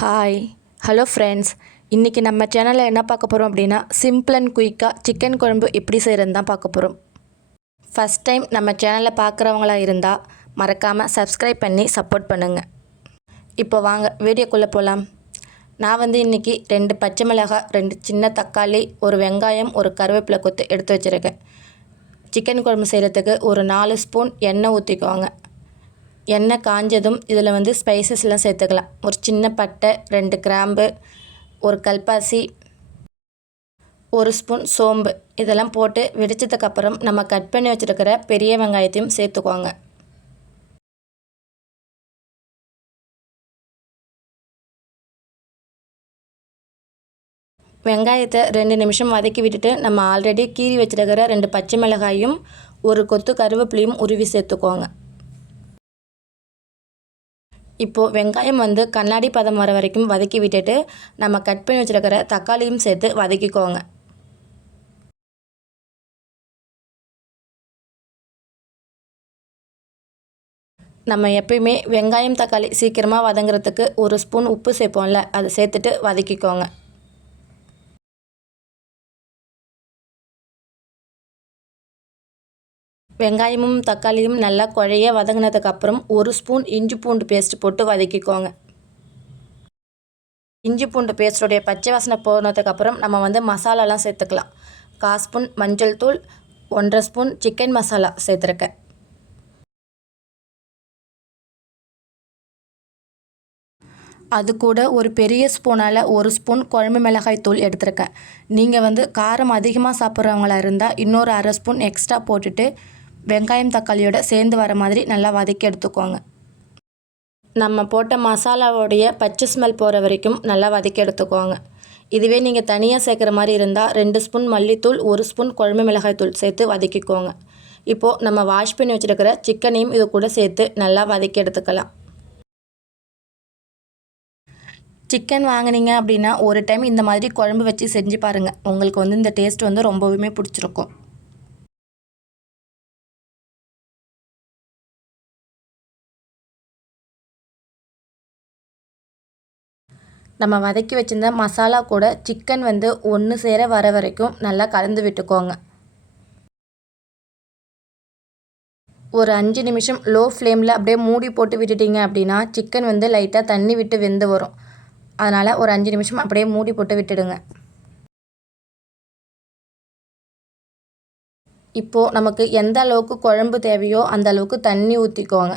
Hi hello friends, இன்றைக்கி நம்ம சேனலில் என்ன பார்க்க போகிறோம் அப்படின்னா சிம்பிள் அண்ட் குயிக்காக சிக்கன் குழம்பு எப்படி செய்கிறதுன்னு தான் பார்க்க போகிறோம். ஃபஸ்ட் டைம் நம்ம சேனலில் பார்க்குறவங்களா இருந்தால் மறக்காமல் சப்ஸ்கிரைப் பண்ணி சப்போர்ட் பண்ணுங்கள். இப்போ வாங்க வீடியோக்குள்ளே போகலாம். நான் இன்றைக்கி 2 பச்சை மிளகாய், 2 சின்ன தக்காளி, ஒரு வெங்காயம், ஒரு கருவேப்பிலை கொத்து எடுத்து வச்சுருக்கேன். சிக்கன் குழம்பு செய்கிறதுக்கு ஒரு 4 ஸ்பூன் எண்ணெய் ஊற்றிக்குவாங்க. எண்ணெய் காஞ்சதும் இதில் ஸ்பைசஸ்லாம் சேர்த்துக்கலாம். ஒரு சின்ன பட்டை, 2 கிராம்பு, ஒரு கல்பாசி, 1 ஸ்பூன் சோம்பு இதெல்லாம் போட்டு வெடிச்சதுக்கப்புறம் நம்ம கட் பண்ணி வச்சுருக்கிற பெரிய வெங்காயத்தையும் சேர்த்துக்குவாங்க. வெங்காயத்தை 2 நிமிஷம் வதக்கி விட்டுட்டு நம்ம ஆல்ரெடி கீறி வச்சுருக்கிற 2 பச்சை மிளகாயும் ஒரு கொத்து கருவேப்பிலையும் உருவி சேர்த்துக்குவாங்க. இப்போது வெங்காயம் கண்ணாடி பதம் வர வரைக்கும் வதக்கி விட்டுட்டு நம்ம கட் பண்ணி வச்சுருக்கிற தக்காளியும் சேர்த்து வதக்கிக்கோங்க. நம்ம எப்பயுமே வெங்காயம் தக்காளி சீக்கிரமாக வதங்குறதுக்கு 1 ஸ்பூன் உப்பு சேர்ப்போம்ல, அதை சேர்த்துட்டு வதக்கிக்கோங்க. வெங்காயமும் தக்காளியும் நல்லா குழைய வதங்கினதுக்கப்புறம் 1 ஸ்பூன் இஞ்சி பூண்டு பேஸ்ட் போட்டு வதக்கிக்கோங்க. இஞ்சி பூண்டு பேஸ்ட்டுடைய பச்சை வாசனை போனதுக்கப்புறம் நம்ம மசாலாலாம் சேர்த்துக்கலாம். 1/4 ஸ்பூன் மஞ்சள் தூள், 1/2 ஸ்பூன் சிக்கன் மசாலா சேர்த்துருக்கேன். அது கூட ஒரு பெரிய ஸ்பூனால் 1 ஸ்பூன் குழம்பு மிளகாய் தூள் எடுத்துருக்கேன். நீங்கள் காரம் அதிகமாக சாப்பிட்றவங்களா இருந்தால் இன்னொரு 1/2 ஸ்பூன் எக்ஸ்ட்ரா போட்டுட்டு வெங்காயம் தக்காளியோட சேர்ந்து வர மாதிரி நல்லா வதக்கி எடுத்துக்கோங்க. நம்ம போட்ட மசாலாவோடைய பச்சை ஸ்மெல் போகிற வரைக்கும் நல்லா வதக்கி எடுத்துக்கோங்க. இதுவே நீங்கள் தனியாக சேர்க்குற மாதிரி இருந்தால் 2 ஸ்பூன் மல்லித்தூள், 1 ஸ்பூன் குழம்பு மிளகாய் தூள் சேர்த்து வதக்கிக்கோங்க. இப்போது நம்ம வாஷ் பண்ணி வச்சுருக்கிற சிக்கனையும் இது கூட சேர்த்து நல்லா வதக்கி எடுத்துக்கலாம். சிக்கன் வாங்கினீங்க அப்படின்னா ஒரு டைம் இந்த மாதிரி குழம்பு வச்சு செஞ்சு பாருங்கள். உங்களுக்கு இந்த டேஸ்ட் ரொம்பவுமே பிடிச்சிருக்கும். நம்ம வதக்கி வச்சுருந்த மசாலா கூட சிக்கன் ஒன்று சேர வர வரைக்கும் நல்லா கலந்து விட்டுக்கோங்க. ஒரு 5 நிமிஷம் லோ ஃப்ளேமில் அப்படியே மூடி போட்டு விட்டுட்டிங்க அப்படின்னா சிக்கன் லைட்டாக தண்ணி விட்டு வெந்து வரும். அதனால் ஒரு 5 நிமிஷம் அப்படியே மூடி போட்டு விட்டுடுங்க. இப்போது நமக்கு எந்த அளவுக்கு குழம்பு தேவையோ அந்த அளவுக்கு தண்ணி ஊற்றிக்கோங்க.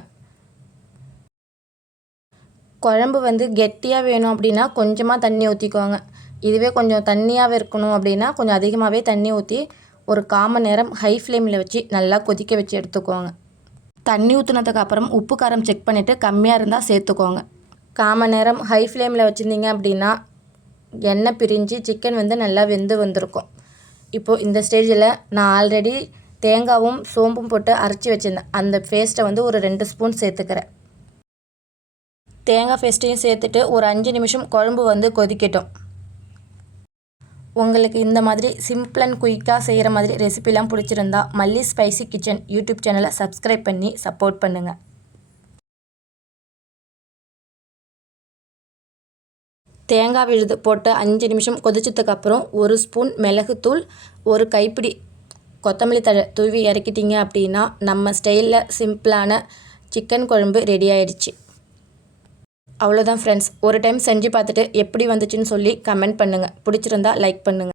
குழம்பு கெட்டியாக வேணும் அப்படின்னா கொஞ்சமாக தண்ணி ஊற்றிக்கோங்க. இதுவே கொஞ்சம் தண்ணியாகவே இருக்கணும் அப்படின்னா கொஞ்சம் அதிகமாகவே தண்ணி ஊற்றி ஒரு 1/4 மணி நேரம் ஹை ஃப்ளேமில் வச்சு நல்லா கொதிக்க வச்சு எடுத்துக்கோங்க. தண்ணி ஊற்றுனதுக்கப்புறம் உப்பு காரம் செக் பண்ணிவிட்டு கம்மியாக இருந்தால் சேர்த்துக்கோங்க. 1/4 மணி நேரம் ஹை ஃப்ளேமில் வச்சுருந்தீங்க அப்படின்னா எண்ணெய் பிரிஞ்சு சிக்கன் நல்லா வெந்து வந்திருக்கும். இப்போது இந்த ஸ்டேஜில் நான் ஆல்ரெடி தேங்காவும் சோம்பும் போட்டு அரைச்சி வச்சுருந்தேன். அந்த பேஸ்ட்டை ஒரு 2 ஸ்பூன் சேர்த்துக்கிறேன். தேங்காய் பேஸ்ட்டையும் சேர்த்துட்டு ஒரு 5 நிமிஷம் குழம்பு கொதிக்கட்டும். உங்களுக்கு இந்த மாதிரி சிம்பிள் அண்ட் குயிக்காக செய்கிற மாதிரி ரெசிபிலாம் பிடிச்சிருந்தா மல்லி ஸ்பைசி கிச்சன் யூடியூப் சேனலை சப்ஸ்கிரைப் பண்ணி சப்போர்ட் பண்ணுங்கள். தேங்காய் விழுது போட்டு 5 நிமிஷம் கொதிச்சதுக்கப்புறம் 1 ஸ்பூன் மிளகுத்தூள், 1 கைப்பிடி கொத்தமல்லி தழை தூவி இறக்கிட்டீங்க அப்படின்னா நம்ம ஸ்டைலில் சிம்பிளான சிக்கன் குழம்பு ரெடி ஆயிடுச்சு. அவ்வளோதான் ஃப்ரெண்ட்ஸ். ஒரு டைம் செஞ்சு பார்த்துட்டு எப்படி வந்துச்சுன்னு சொல்லி கமெண்ட் பண்ணுங்கள். பிடிச்சிருந்தா லைக் பண்ணுங்கள்.